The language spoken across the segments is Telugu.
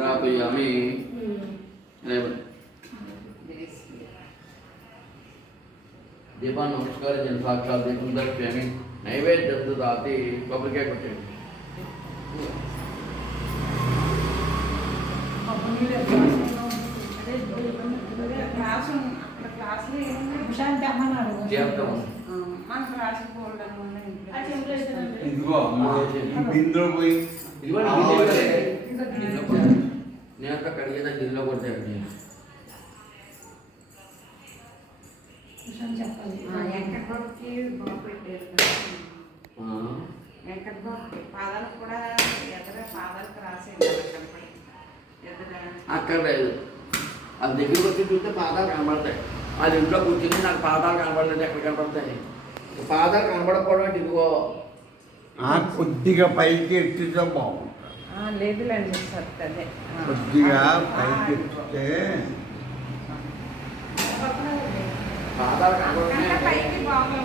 प्रापयामि दीपा नमस्कार जन साक्षात दीपम दर्शयामि नैवेद्य ददाति కొబ్బరికాయ కొట్టండి ఇదిగో అమ్మా ఈ బిందులో పోయి నేను అంతా కడిగేదా గిన్నెలో కొట్టాను అక్కర్లేదు అది దగ్గరికి వచ్చి చూస్తే పాదాలు కనబడతాయి అది ఇంట్లో కూర్చుని నాకు పాదాలు కనబడలేదు ఎక్కడ కనబడతాయి పాదాలు కనబడకపోవడం అంటే ఇదిగో కొద్దిగా పైకి ఎత్తితే బాగుంటుంది లేదులేండి కొద్దిగా పైకి ఎత్తితే పాదాలు కనబడమే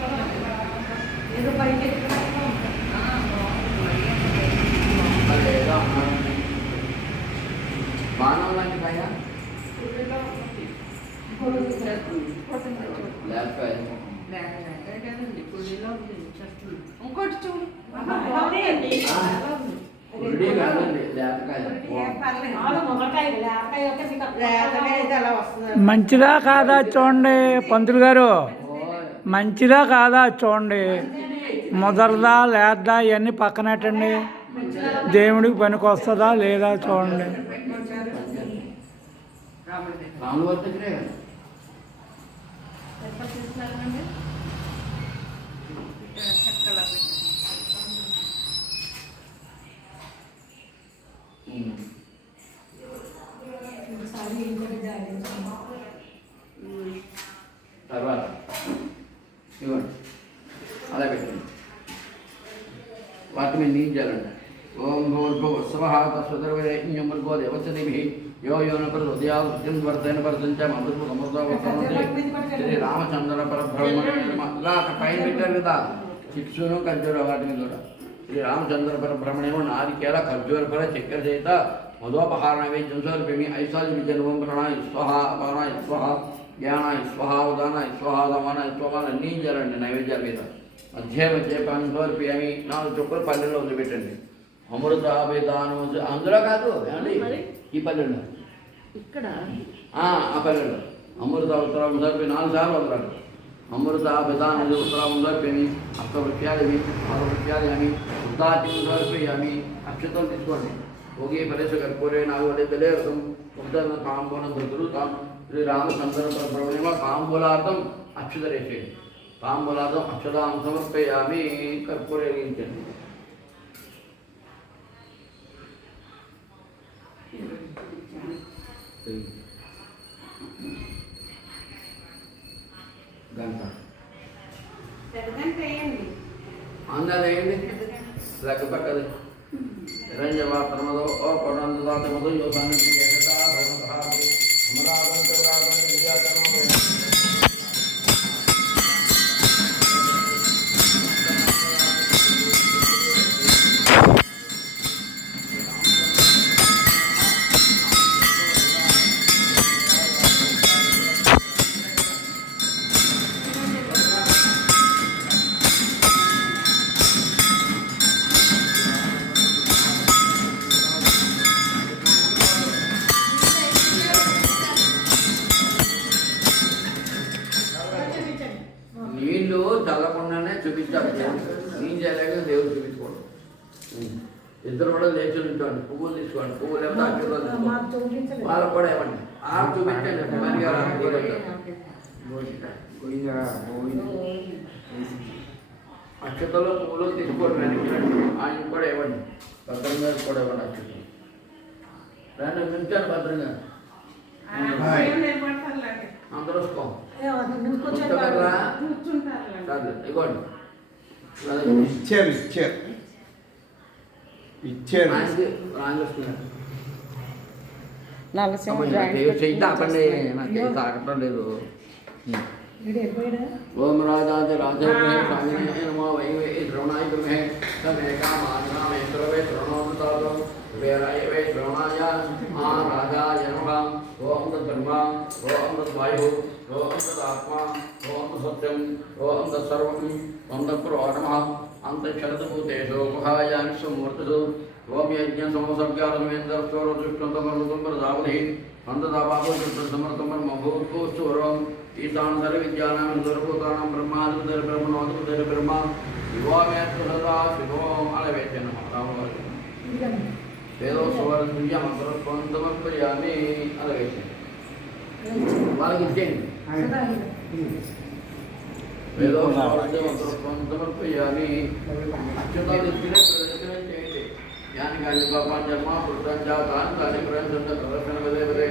బాణం లాంటి కాయ ఇంకోటి చూడు మంచిదా కాదా చూడండి పంతులు గారు మంచిదా కాదా చూడండి ముదరదా లేద్దా ఇవన్నీ పక్కనట్టండి దేవుడికి పనికి వస్తుందా లేదా చూడండి తర్వాత ఇవ్వండి అలా పెట్టండి వాటి మీద నీళ్ళు చేయాలంట ఓం భూర్భువస్సవః తస్సవితుర్వరేణ్యం భర్గో దేవస్య ధీమహి యో యో న ప్రచోదయాత్ వర్ధేన వర్ధంచ అమృతమృతమృతవర్ధనతే శ్రీ రామచంద్ర పరబ్రహ్మణే నమః. ఇలా పైన పెట్టారు కదా చిప్సును ఖర్జూర వాటి మీద కూడా శ్రీ రామచంద్ర పరబ్రహ్మణేమో నారికేల ఖర్జూర ఫల చక్కెర చేత మధోపహార నైవేద్యం సమర్పయామి ఐసాది విజయనం ప్రణాయ స్వహ అపానాయ స్వహ జ్ఞానాయ స్వహ ఉదానాయ స్వహ దమానాయ స్వహ అన్నీ చేయాలండి నైవేద్యాల మీద మధ్య మధ్య పాన్ సమర్పయామి 4 చుక్కలు పల్లెల్లో వదిలిపెట్టండి అమృత వేదాను అందులో కాదు ఏమండి ఈ పల్లెల్లో ఇక్కడ ఆ పల్లెల్లో అమృత ఉత్తరం సమర్పి 4 సార్లు వదలాలి అమృత వేదాను ఉత్తరం సమర్పయామి అష్టవృత్యాలని అపవృత్యాలని ఉద్దాతి సమర్పయామి అక్షతలు తీసుకోండి భోగి ఫలేశ కర్పూరే నాగవడే దలేర్థం ఉద్దరణ తాంబూలం దృతాం శ్రీ రామచంద్ర పరబ్రహ్మణేమ తాంబూలార్థం అక్షతరేసేయండి తాంబూలార్థం అక్షతాం సమర్పయామి కర్పూరే వెలిగించండి గంట అందరూ వేయండి లెక్కపక్కది నిరంజవాత్రమదో ఓ కొనందాతమదో యోగాన్ని ఏకదా బ్రహ్మధాతి అమరావంతరాగం విద్యాకర్మ నీళ్ళు చల్లకుండానే చూపించాలి నీళ్ళు చేయలేక దేవుడు చూపించుకోండి ఇద్దరు కూడా లేచి ఉంచండి పువ్వులు తీసుకోండి పువ్వులు లేకపోతే అక్షతలు తీసుకోండి వాళ్ళకు కూడా ఇవ్వండి చూపించండి మరిగా అక్షతలు పువ్వులు తీసుకోండి వెనక్కి ఆయన కూడా ఇవ్వండి భద్రంగా కూడా ఇవ్వండి అక్షతలు రెండు నిమిషాలు భద్రంగా అందరూ ఇవ్వండి ఇచ్చారు ఇచ్చారు ఇచ్చారు ఆపండి నాకు తాగటం లేదు ఓం రాజాజ రాజే నమో వై శ్రవణాయ బ్రహ్మే తమే కామాగ్రమే శ్రవే శ్రవణోమతాదో कुबेराय वै श्रवणाय महाराजाय नमः ओम तद्ब्रह्मा ओम तद्वायुः ओम तदात्मा ओम तत्सत्यम् ओम तत्सर्वम् ओम तत्पुरो नमः अंतक्षरतभूतेषु गुहायां विश्वमूर्तिषु ओम यज्ञसमसर्गारमेन्द्रस्तोरदुष्टतमरुतुम्बरदावधिः अंतदापादोषमर्थमर्मभूतभूस्तुवरम् ईशान सर्वविद्यानां सर्वभूतानां ब्रह्मा युवामेत्सदा शिवोम अलवेत्य नमः वेदो सुवर्णमंत्रस्वंतमर्पयामि अलवेत्य వాళ్ళకి ఇచ్చేయండి వేదో సమర్పయామి అక్షతాలు ఇచ్చినే ప్రదర్శనం చేయండి యాని కాని పాపం జన్మ పుత్రం జాతాన్ కాని ప్రదర్శన ప్రదర్శన వదే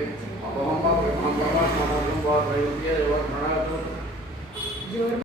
అపహమ్మ బ్రహ్మ బ్రహ్మ సమోహం వా ప్రయోగ్య దేవ ప్రణామ